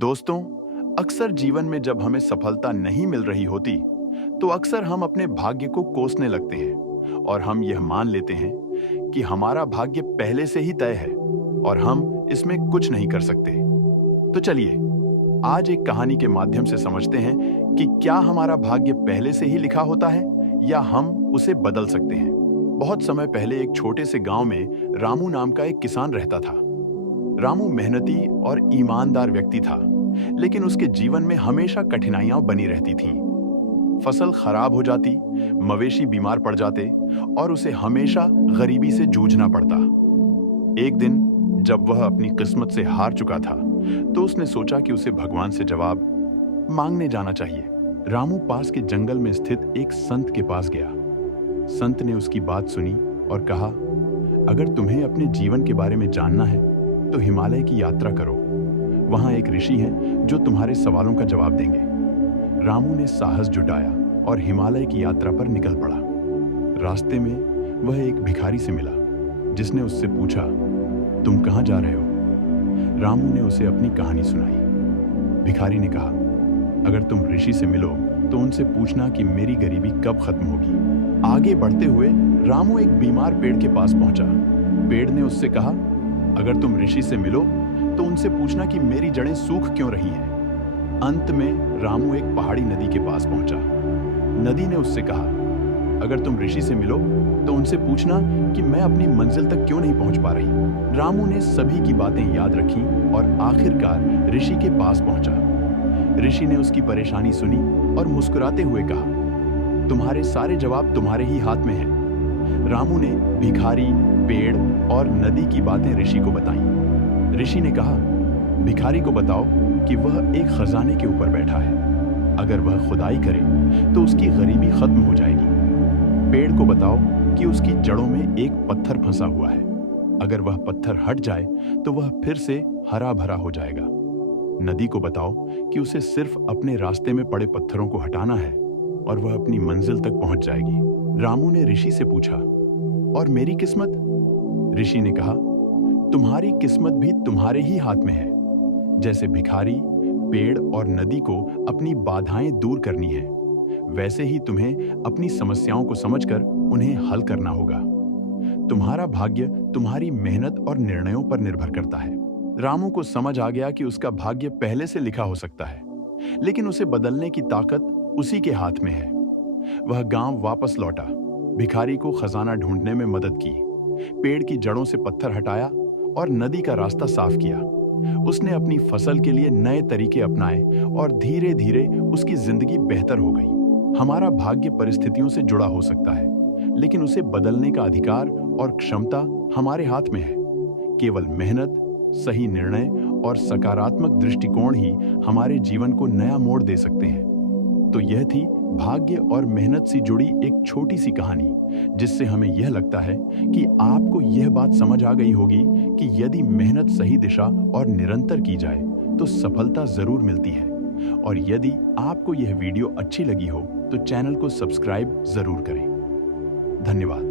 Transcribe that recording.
दोस्तों, अक्सर जीवन में जब हमें सफलता नहीं मिल रही होती, तो अक्सर हम अपने भाग्य को कोसने लगते हैं और हम यह मान लेते हैं कि हमारा भाग्य पहले से ही तय है और हम इसमें कुछ नहीं कर सकते। तो चलिए, आज एक कहानी के माध्यम से समझते हैं कि क्या हमारा भाग्य पहले से ही लिखा होता है या हम उसे बदल सकते हैं। बहुत समय पहले एक छोटे से गांव में रामू नाम का एक किसान रहता था। रामू मेहनती और ईमानदार व्यक्ति था, लेकिन उसके जीवन में हमेशा कठिनाइयां बनी रहती थीं। फसल खराब हो जाती, मवेशी बीमार पड़ जाते और उसे हमेशा गरीबी से जूझना पड़ता। एक दिन जब वह अपनी किस्मत से हार चुका था, तो उसने सोचा कि उसे भगवान से जवाब मांगने जाना चाहिए। रामू पास के जंगल में स्थित एक संत के पास गया। संत ने उसकी बात सुनी और कहा, अगर तुम्हें अपने जीवन के बारे में जानना है तो हिमालय की यात्रा करो। वहां एक ऋषि हैं जो तुम्हारे सवालों का जवाब देंगे। रामू ने साहस जुटाया और हिमालय की यात्रा पर निकल पड़ा। रास्ते में वह एक भिखारी से मिला, जिसने उससे पूछा, तुम कहां जा रहे हो? रामू ने उसे अपनी कहानी सुनाई। भिखारी ने कहा, अगर तुम ऋषि से मिलो तो उनसे पूछना कि मेरी गरीबी कब खत्म होगी। आगे बढ़ते हुए रामू एक बीमार पेड़ के पास पहुंचा। पेड़ ने उससे कहा, अगर तुम ऋषि से मिलो तो उनसे पूछना कि मेरी जड़ें सूख क्यों रही हैं। अंत में रामू एक पहाड़ी नदी के पास पहुंचा। नदी ने उससे कहा, अगर तुम ऋषि से मिलो तो उनसे पूछना कि मैं अपनी मंजिल तक क्यों नहीं पहुंच पा रही। रामू ने सभी की बातें याद रखी और आखिरकार ऋषि के पास पहुंचा। ऋषि ने उसकी परेशानी सुनी और मुस्कुराते हुए कहा, तुम्हारे सारे जवाब तुम्हारे ही हाथ में हैं। रामू ने भिखारी, पेड़ और नदी की बातें ऋषि को बताईं। ऋषि ने कहा, भिखारी को बताओ कि वह एक खजाने के ऊपर बैठा है। अगर वह खुदाई करे तो उसकी गरीबी खत्म हो जाएगी। पेड़ को बताओ कि उसकी जड़ों में एक पत्थर फंसा हुआ है। अगर वह पत्थर हट जाए तो वह फिर से हरा भरा हो जाएगा। नदी को बताओ कि उसे सिर्फ अपने रास्ते में पड़े पत्थरों को हटाना है और वह अपनी मंजिल तक पहुंच जाएगी। रामू ने ऋषि से पूछा, और मेरी किस्मत? ऋषि ने कहा, तुम्हारी किस्मत भी तुम्हारे ही हाथ में है। जैसे भिखारी, पेड़ और नदी को अपनी बाधाएं दूर करनी है, वैसे ही तुम्हें अपनी समस्याओं को समझकर उन्हें हल करना होगा। तुम्हारा भाग्य तुम्हारी मेहनत और निर्णयों पर निर्भर करता है। रामू को समझ आ गया कि उसका भाग्य पहले से लिखा हो सकता है, लेकिन उसे बदलने की ताकत उसी के हाथ में है। वह गांव वापस लौटा, भिखारी को खजाना ढूंढने में मदद की, पेड़ की जड़ों से पत्थर हटाया और नदी का रास्ता साफ किया। उसने अपनी फसल के लिए नए तरीके अपनाए और धीरे धीरे उसकी जिंदगी बेहतर हो गई। हमारा भाग्य परिस्थितियों से जुड़ा हो सकता है, लेकिन उसे बदलने का अधिकार और क्षमता हमारे हाथ में है। केवल मेहनत, सही निर्णय और सकारात्मक दृष्टिकोण ही हमारे जीवन को नया मोड़ दे सकते हैं। तो यह थी भाग्य और मेहनत से जुड़ी एक छोटी सी कहानी, जिससे हमें यह लगता है कि आपको यह बात समझ आ गई होगी कि यदि मेहनत सही दिशा और निरंतर की जाए तो सफलता जरूर मिलती है। और यदि आपको यह वीडियो अच्छी लगी हो तो चैनल को सब्सक्राइब जरूर करें। धन्यवाद।